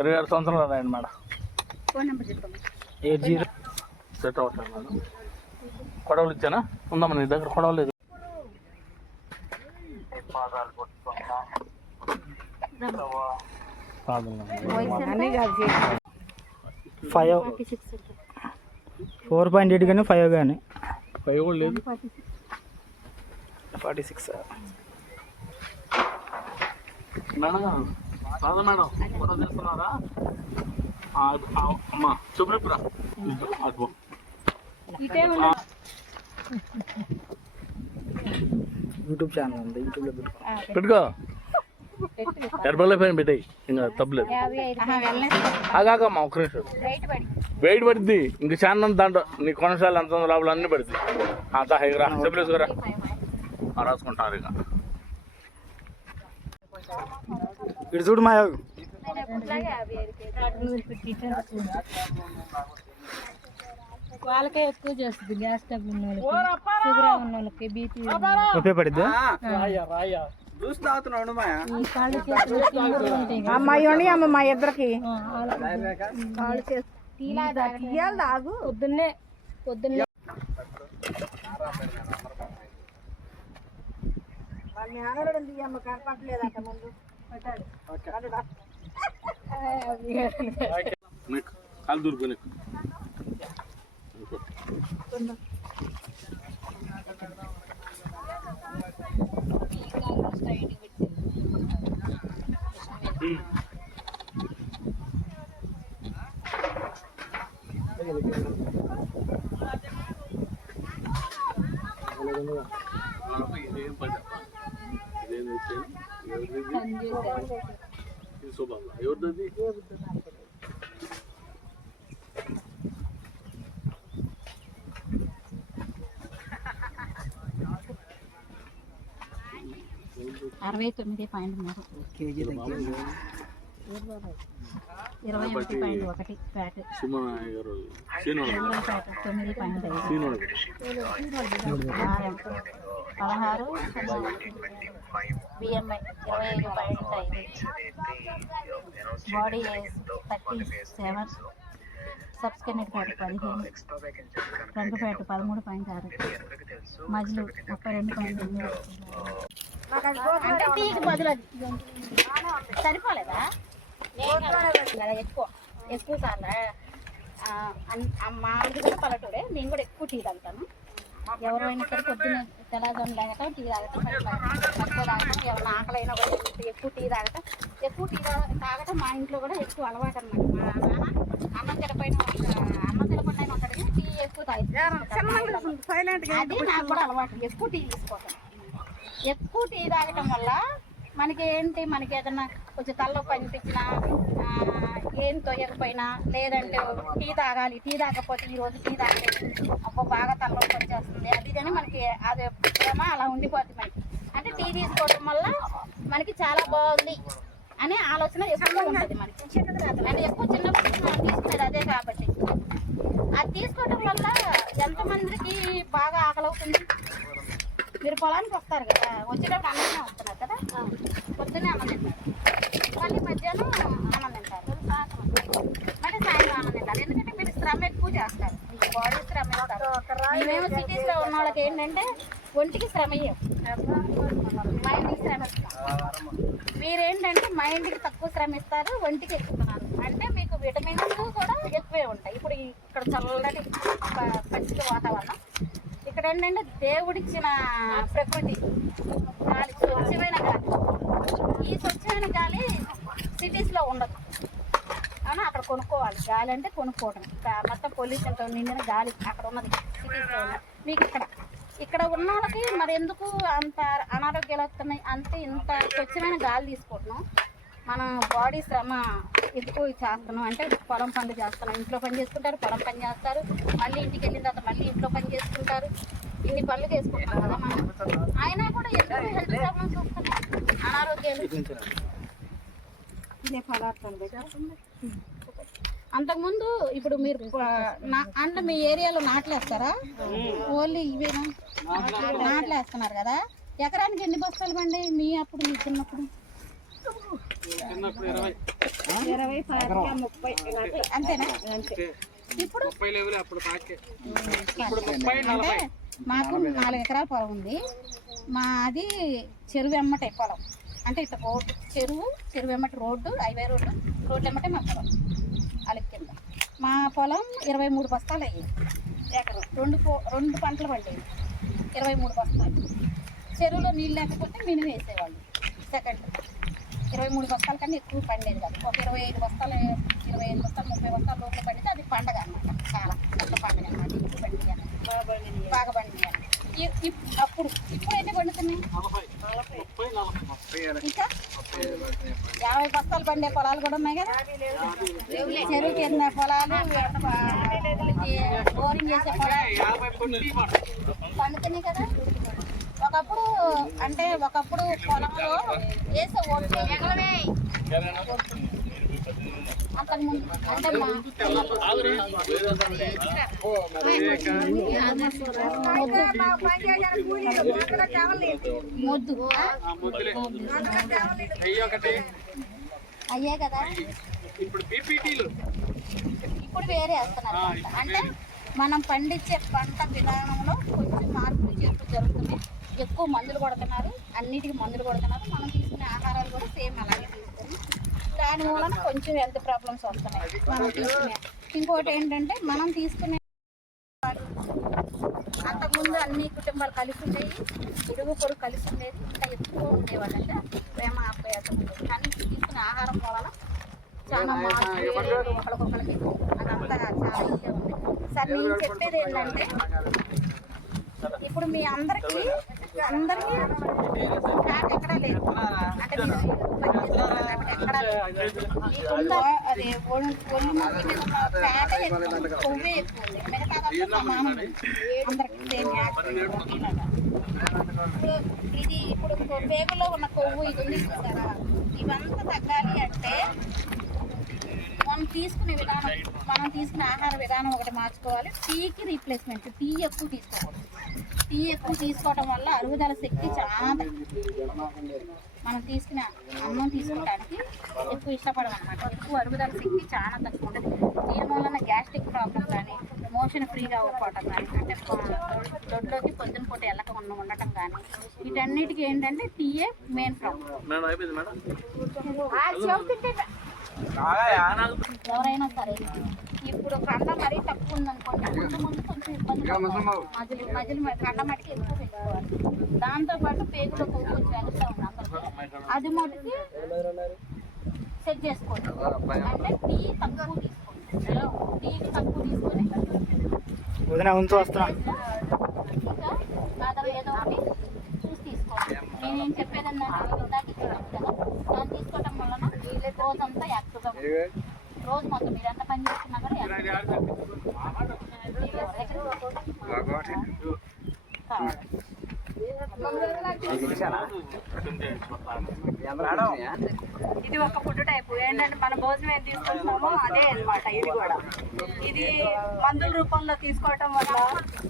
ఇరవై ఆరు సంవత్సరాలు రాయండి మేడం. ఫోన్ నెంబర్ చెప్పండి. ఎయిట్ జీరో సెట్ అవుతాను మేడం. కొడవలు ఇచ్చానా? ఉందమ్మా నీ దగ్గర కొడవలు లేదు. ఫైవ్ ఫోర్ పాయింట్ ఎయిట్ కానీ ఫైవ్ కానీ. పై కూడా లేదు. Forty six forty six. Madam రాదా మేడం ఫోటో తీస్తున్నారా? అమ్మా చూపురా యూట్యూబ్ ఛానల్ ఉంది యూట్యూబ్లో పెట్టుకో. పెట్టుకో. ఎర్రబల్ల పైన పెట్టాయి? ఇంకా తప్పలేదు. ఆగాకమ్మా ఒక్క నిమిషం. వెయిట్ పడుద్ది. ఇంక చాలా దాంట్లో నీ కొనసాలు ఎంత లోపల అన్ని పడుద్ది. అంతా హైరా చెప్పులేసుకురా రాసుకుంటారు ఇక. ఇటు చూడు మా వాళ్ళకే ఎక్కువ చేస్తుంది. గ్యాస్ ట్రబుల్ ఉన్న వాళ్ళకి షుగర్ ఉన్న వాళ్ళకి బీపీ ఉపయోగపడిద్దా. అమ్మాయి అమ్మ మా ఇద్దరికి. పొద్దున్నే పొద్దున్నే. వాళ్ళని అనడం తీయమ్మ కనపట్లేదంట ముందు. నీకు కాలు దూరుకో నీకు ఇదేం పని ఇదేం వచ్చేది ఎవరిది అరవై తొమ్మిది పాయింట్ మూడు కేజీ ఇరవై ఒకటి పాయింట్ ఒకటి ఫ్యాట్ తొమ్మిది పాయింట్ ఐదు పదహారు బిఎంఐ ఇరవై ఐదు పాయింట్ ఐదు. Body age thirty seven. Subcutaneous fat పదిహేను. ఫ్రంట్ ఫ్యాట్ పదమూడు పాయింట్ ఆరు. మజిలు ముప్పై రెండు పాయింట్ ఎనిమిది సరిపోలేదా? లేదా ఎక్కువ. ఎక్కువ సార్లు మాది కూడా పల్లెటూరే. నేను కూడా ఎక్కువ టీ తాగుతాను. ఎవరైనా సరే పొద్దున్న తెల్లదొండ తాగటం టీ తాగటం తక్కువ తాగటం ఎవరైనా ఆకలైనా కూడా ఎక్కువ- టీ తాగటం. ఎక్కువ టీ తాగటం మా ఇంట్లో కూడా ఎక్కువ అలవాటు అనమాట మా నాన్న అన్నం తినపైన అన్నం తినకుండా ఉంటాడు టీ ఎక్కువ గా అది నాకు కూడా అలవాటు. ఎక్కువ టీ తీసుకోవటం. ఎక్కువ టీ తాగటం వల్ల మనకి ఏంటి మనకి ఏదన్నా కొంచెం తలనొప్పి అనిపించినా ఏం తొయ్యకపోయినా లేదంటే టీ తాగాలి టీ తాగకపోతే ఈ రోజు టీ తాగలేదు. అబ్బో బాగా తలనొప్పి వచ్చేస్తుంది. అది కానీ మనకి అది ప్రేమ అలా ఉండిపోతుంది మనకి అంటే టీ తీసుకోవడం వల్ల మనకి చాలా బాగుంది అనే ఆలోచన ఎక్కువ ఉంటుంది మనకి. అంటే ఎక్కువ మనం తీసుకునేది అదే కాబట్టి. అది తీసుకోవడం వల్ల ఎంతమందికి బాగా ఆకలి అవుతుంది మీరు పొలానికి వస్తారు కదా వచ్చేటప్పుడు అన్నమే వస్తున్నారు కదా పొద్దున్నే అన్నం తింటారు మళ్ళీ మధ్యాహ్నం అన్నం తింటారు మళ్ళీ సాయంత్రం అన్నం తింటారు ఎందుకంటే మీరు శ్రమ ఎక్కువ చేస్తారు. బాడీ శ్రమ సిటీస్లో ఉన్న వాళ్ళకి ఏంటంటే ఒంటికి శ్రమ మైండ్కి శ్రమ మీరేంటంటే మైండ్కి తక్కువ శ్రమ ఇస్తారు ఒంటికి ఎక్కుతున్నారు అంటే మీకు విటమిన్స్ కూడా ఎక్కువే ఉంటాయి. ఇప్పుడు ఇక్కడ చల్లటి పచ్చిక వాతావరణం. ఇక్కడ ఏంటంటే దేవుడిచ్చిన ప్రకృతి. గాలి స్వచ్ఛమైన గాలి. ఈ స్వచ్ఛమైన గాలి సిటీస్లో ఉండదు. అవునా అక్కడ కొనుక్కోవాలి. గాలి అంటే కొనుక్కోవడం మొత్తం పొల్యూషన్తో నిండిన గాలి అక్కడ ఉన్నది సిటీస్లో ఉన్నది. మీకు ఇక్కడ ఇక్కడ ఉన్న వాళ్ళకి మరి ఎందుకు అంత అనారోగ్యాలు వస్తున్నాయి? అంతే ఇంత స్వచ్ఛమైన గాలి తీసుకుంటున్నాం. మనం బాడీ శ్రమ ఎక్కువ చేస్తున్నాం. అంటే పొలం పనులు చేస్తున్నాం. ఇంట్లో పని చేసుకుంటారు పొలం పని చేస్తారు. మళ్ళీ ఇంటికి వెళ్ళిన తర్వాత మళ్ళీ ఇంట్లో పని చేసుకుంటారు. ఇన్ని పనులు చేసుకుంటాం కదా మనం. అయినా కూడా ఎందుకు హెల్త్ ప్రాబ్లమ్స్ వస్తున్నాయి? అనారోగ్యాలు. తినే పదార్థాలు అంతకుముందు ఇప్పుడు మీరు నా- అంటే మీ ఏరియాలో నాట్లేస్తారా? ఓన్లీ ఇవేనా? నాట్లేస్తున్నారు కదా. ఎకరానికి ఎన్ని బస్తాలు పండి మీ అప్పుడు మీ చిన్నప్పుడు? ఇరవై. పాతిక ముప్పై అంతేనా? ఇప్పుడు? అంటే మాకు నాలుగు ఎకరాల పొలం ఉంది. మాది చెరువు ఎమ్మటే పొలం. అంటే ఇట్లా రోడ్డు చెరువు చెరువు ఎమ్మటి రోడ్డు హైవే రోడ్డు రోడ్డు ఎమ్మటే మా పొలం. అలకి కింద. మా పొలం ఇరవై మూడు బస్తాలు అయ్యాయి. ఎకరం. రెండు రెండు పంటలు పండేవి ఇరవై మూడు బస్తాలు. చెరువులో నీళ్ళు లేకపోతే మినుము వేసేవాళ్ళు. సెకండ్. ఇరవై మూడు బస్తాల కన్నా ఎక్కువ పండేది కాదు. ఒక ఇరవై ఐదు బస్తాలు ఇరవై ఐదు బస్తాలు ముప్పై బస్తాల లోపల పండితే అది పండగ అనమాట చాలా పెద్ద పండగ అనమాట ఇప్పుడు పండుగ బాగా ఇప్- అప్పుడు ఇప్పుడు ఎన్ని పండుతున్నాయి? ఇంకా? యాభై బస్తాలు పండే పొలాలు కూడా ఉన్నాయి కదా? చెరువు కింద పొలాలు బోరింగ్ చేసే పొలాలు పండుతున్నాయి కదా? ఒకప్పుడు అంటే ఒకప్పుడు పొలంలో వేసే ఓట్లు మా మొద్దు అయ్యే కదా. ఇప్పుడు ఇప్పుడు వేరే వేస్తున్నారు అంటే మనం పండించే పంట విధానంలో కొంచెం మార్పులు చేర్పులు జరుగుతున్నాయి ఎక్కువ మందులు కొడుతున్నారు. అన్నిటికీ మందులు కొడుతున్నారు. మనం తీసుకునే ఆహారాలు కూడా సేమ్ అలాగే తీసుకుని దాని మూలన కొంచెం హెల్త్ ప్రాబ్లమ్స్ వస్తున్నాయి. మనం తీసుకునే ఇంకోటి ఏంటంటే మనం తీసుకునే అంతకుముందు అన్ని కుటుంబాలు కలిసి ఉండేవి. ఇరుగు పొరుగు కలిసి ఉండేది ఇంకా ఎక్కువ ఉండేవాళ్ళంటే ప్రేమ ఆప్యాయత. ఉండేది కానీ తీసుకునే ఆహారం వలన చాలా మార్పులు ఒకరికొకరికి అదంతా చాలా ఉంది. సార్ నేను చెప్పేది ఏంటంటే ఇప్పుడు మీ అందరికీ అందరికీ ఫ్యాట్ ఎక్కడా లేదు. అంటే మీరు లేదు. అదే ఒళ్ళు ఒళ్ళు మీద ఉన్న ఎక్కువ కొవ్వే ఎక్కువ ఉంది. మిగతా సమానం అందరికి సేమ్ ఇది ఇప్పుడు పేగులో ఉన్న కొవ్వు ఇది ఉంది చూసారా? ఇవంతా తగ్గాలి అంటే మనం తీసుకునే విధానం మనం తీసుకునే ఆహార విధానం ఒకటి మార్చుకోవాలి. టీకి రీప్లేస్మెంట్ టీ ఎక్కువ తీసుకోవాలి టీ ఎక్కువ తీసుకోవడం వల్ల అరుగుదల శక్తి చాలా తగ్గుతుంది. మనం తీసుకునే అన్నం తీసుకోవడానికి ఎక్కువ ఇష్టపడం అనమాట ఎక్కువ అరుగుదల శక్తి చాలా తక్కువ ఉంటుంది. దీని వలన గ్యాస్ట్రిక్ ప్రాబ్లమ్ కానీ మోషన్ ఫ్రీగా అవ్వకపోవటం కానీ అంటే దొడ్లోకి పొద్దున పూట వెళ్ళక ఉన్న ఉండటం కానీ వీటన్నిటికీ ఏంటంటే టీయే మెయిన్ ప్రాబ్లం మేడం అయిపోయింది మేడం. ఎవరైనా సరే ఇప్పుడు కండ మరీ తక్కువ ఉందనుకోండి ముందు ముందు కొంచెం ఇబ్బంది మధ్యలో మధ్యలో కండ మటుకి ఎక్కువ పెట్టుకోవాలి. దాంతో పాటు పేగులో కొవ్వు కొంచెం వెళ్తా ఉంది అందరికీ. అది మటుకి సెట్ చేసుకోండి. అంటే టీ తక్కువ తీసుకోండి. టీ తక్కువ తీసుకొని ఏదో ఒకటి చూసి తీసుకోండి. నేనేం చెప్పేది ఏంటంటే ఇందాక చెప్పాను కదా దాన్ని తీసుకోవటం వలన రోజంతా యాక్టివ్గా. రోజు మొత్తం మీరు ఎంత పని చేస్తున్నా కూడా. ఇది ఒక ఫుడ్ టైప్ ఏంటంటే మన భోజనం ఏం తీసుకుంటామో అదే అన్నమాట. ఇది కూడా. ఇది మందుల రూపంలో తీసుకోవటం వల్ల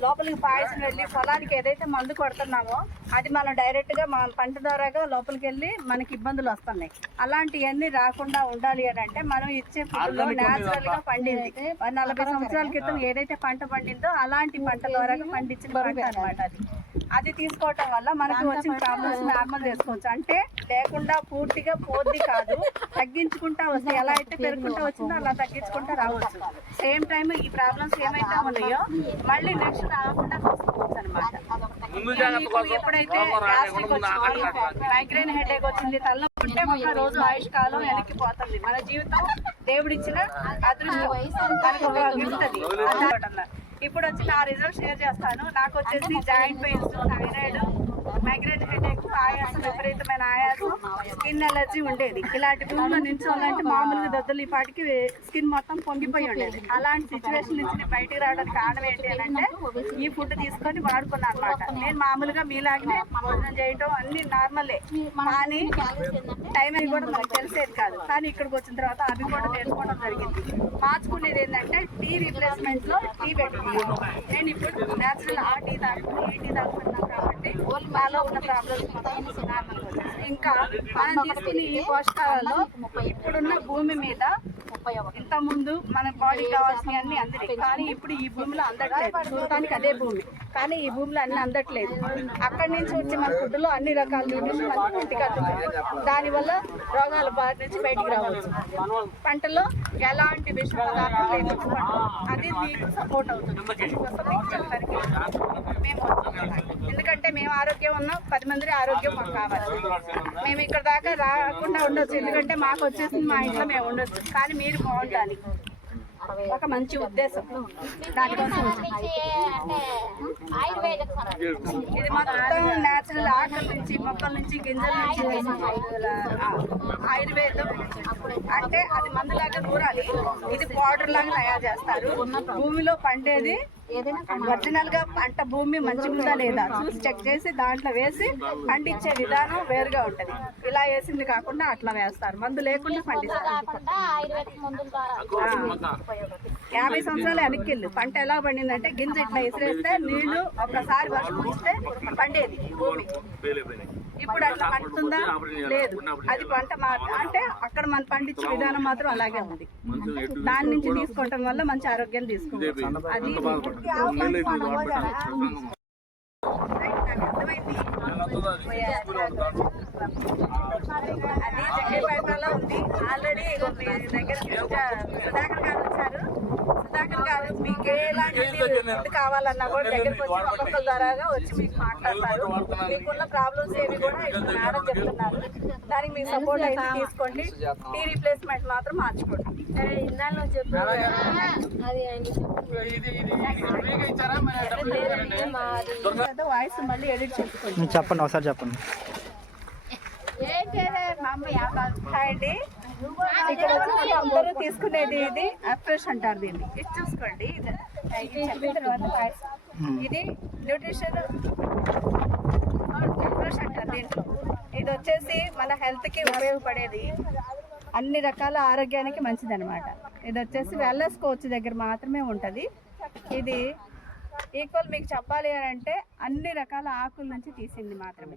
లోపలికి పాయసం వెళ్ళి పొలానికి ఏదైతే మందు కొడుతున్నామో అది మనం డైరెక్ట్గా మన పంట ద్వారాగా లోపలికి వెళ్ళి మనకి ఇబ్బందులు వస్తున్నాయి. అలాంటివన్నీ రాకుండా ఉండాలి అని అంటే మనం ఇచ్చే ఫుడ్లో న్యాచురల్గా పండింది. నలభై సంవత్సరాల క్రితం ఏదైతే పంట పండిందో అలాంటి పంట ద్వారాగా పండించిన పంట అనమాట అది. అది తీసుకోవటం వల్ల మనకి వచ్చిన ప్రాబ్లమ్స్ నార్మల్ చేసుకోవచ్చు. అంటే లేకుండా పూర్తిగా పోద్ది కాదు తగ్గించుకుంటా వస్తాయి. ఎలా అయితే పెరుగుకుంటా వచ్చిందో అలా తగ్గించుకుంటా రావచ్చు. సేమ్ టైం ఈ ప్రాబ్లమ్స్ ఏమైతే ఉన్నాయో మళ్ళీ నెక్స్ట్ రాకుండా చూసుకోవచ్చు అనమాట ముందు జాగ్రత్త కోసం ఎప్పుడైతే గ్యాస్ట్రిక్ వచ్చింది మైగ్రేన్ హెడేక్ వచ్చింది తలనొప్పి ఉంటే ఒక రోజు ఆయుష్ కాలం వెనక్కి పోతుంది. మన జీవితం దేవుడిచ్చిన అదృష్టం. మనకు. ఇప్పుడు వచ్చి నా రిజల్ట్ షేర్ చేస్తాను. నాకు వచ్చేసి joint pains thyroid migraine headache ఆయాసం విపరీతమైన ఆయాసం స్కిన్ ఎలర్జీ ఉండేది. ఇలాంటి భూమిలో నిల్చోవాలంటే మామూలుగా దద్దులు ఈ పాటికి స్కిన్ మొత్తం పొంగిపోయి ఉండేది. అలాంటి సిచ్యువేషన్ నుంచి నేను బయటికి రావడానికి కారణం ఏంటి అని అంటే ఈ ఫుడ్ తీసుకొని వాడుకున్నా అనమాట నేను మామూలుగా మీలాగే భోజనం చేయటం అన్ని నార్మలే. కానీ టైం అని కూడా మనకు తెలిసేది కాదు. కానీ ఇక్కడికి వచ్చిన తర్వాత అవి కూడా నేర్చుకోవడం జరిగింది. మార్చుకునేది ఏంటంటే టీ రీప్లేస్మెంట్లో టీ పెట్టుకున్నాను నేను ఇప్పుడు నేచురల్ ఆ టీ తాగుతున్నాను ఈ టీ తాగుతున్నాను కాబట్టి నేలలో ఉన్న ప్రాబ్లమ్స్ మొత్తం నార్మల్గా ఇంకా మనం తీసుకునే ఈ పోషకాలలో ఇప్పుడున్న భూమి మీద ఇంత ముందు మన బాడీ కావాల్సిన అన్ని అందరికి కానీ ఇప్పుడు ఈ భూమిలో అందట్లేదు. చూడటానికి అదే భూమి కానీ ఈ భూమిలో అన్ని అందట్లేదు. అక్కడి నుంచి వచ్చి మన ఫుడ్లో అన్ని రకాల న్యూట్రిషన్ మన ఇంటికి దానివల్ల రోగాల బారి నుంచి బయటికి రావచ్చు. పంటలో ఎలాంటి విష పదార్థం లేదు అది మీకు సపోర్ట్ అవుతుంది. మేము ఎందుకంటే మేము ఆరోగ్యం ఉన్నాం పది మంది ఆరోగ్యం మాకు కావాలి. మేము ఇక్కడ దాకా రాకుండా ఉండొచ్చు. ఎందుకంటే మాకు వచ్చేసింది మా ఇంట్లో మేము ఉండొచ్చు. కానీ మీరు బాగుండాలి ఒక మంచి ఉద్దేశం దానికోసం ఇది మొత్తం నేచురల్ ఆకుల నుంచి మొక్కల నుంచి గింజల నుంచి ఆయుర్వేదం. అంటే అది మందులాగా నూరాలి ఇది పౌడర్ లాగా తయారు చేస్తారు. భూమిలో పండేది ఒరిజినల్గా పంట భూమి మంచిగా ఉందా లేదా చూసి చెక్ చేసి దాంట్లో వేసి పండించే విధానం వేరుగా ఉంటది. ఇలా వేసింది కాకుండా అట్లా వేస్తారు. మందు లేకుండా పండిస్తారు. యాభై సంవత్సరాలు వెనక్కిళ్ళు పంట ఎలా పండిందంటే గింజ ఇట్లా విసిరేస్తే నీళ్ళు ఒక్కసారి వర్షం వస్తే పండేది భూమి. ఇప్పుడు అట్లా పండుతుందా? లేదు. అది పంట అంటే అక్కడ మనం పండించే విధానం మాత్రం అలాగే ఉంది. దాని నుంచి తీసుకోవటం వల్ల మంచి ఆరోగ్యం తీసుకోవచ్చు అది అది జగ్గేపేటలో ఉంది. ఆల్రెడీ దగ్గర సుధాకర్ గారు వచ్చారు. సుధాకర్ గారు మీకు ఎలాంటి కావాలన్నా కూడా దగ్గరికి వచ్చి ఒక్కొక్కరి ద్వారాగా వచ్చి మీకు మాట్లాడతారు. మీకున్న ప్రాబ్లమ్స్ ఏవి కూడా ఇప్పుడు మేడం చెప్తున్నారు. దానికి మీకు సపోర్ట్ అయితే తీసుకోండి. టీ రీప్లేస్మెంట్ మాత్రం మార్చుకోండి. ఇన్నాళ్ళు చెప్పి. వాయిస్ మళ్ళీ ఎడిట్ చేసుకోండి చెప్పండి ఒకసారి చెప్పండి. హాయ్ అండి. ఇక్కడ వచ్చి అందరూ తీసుకునేది ఇది అఫ్రెష్ అంటారు దీన్ని. ఇది చూసుకోండి. ఇది చెప్పిన తర్వాత ఇది న్యూట్రిషన్ అఫ్రెష్ అంటారు దీంట్లో. ఇది వచ్చేసి మన హెల్త్కి ఉపయోగపడేది అన్ని రకాల ఆరోగ్యానికి మంచిది అనమాట ఇది వచ్చేసి వెల్నెస్ కోచ్ దగ్గర మాత్రమే ఉంటుంది. ఇది ఈక్వల్ మీకు చెప్పాలి అని అంటే అన్ని రకాల ఆకుల నుంచి తీసింది మాత్రమే.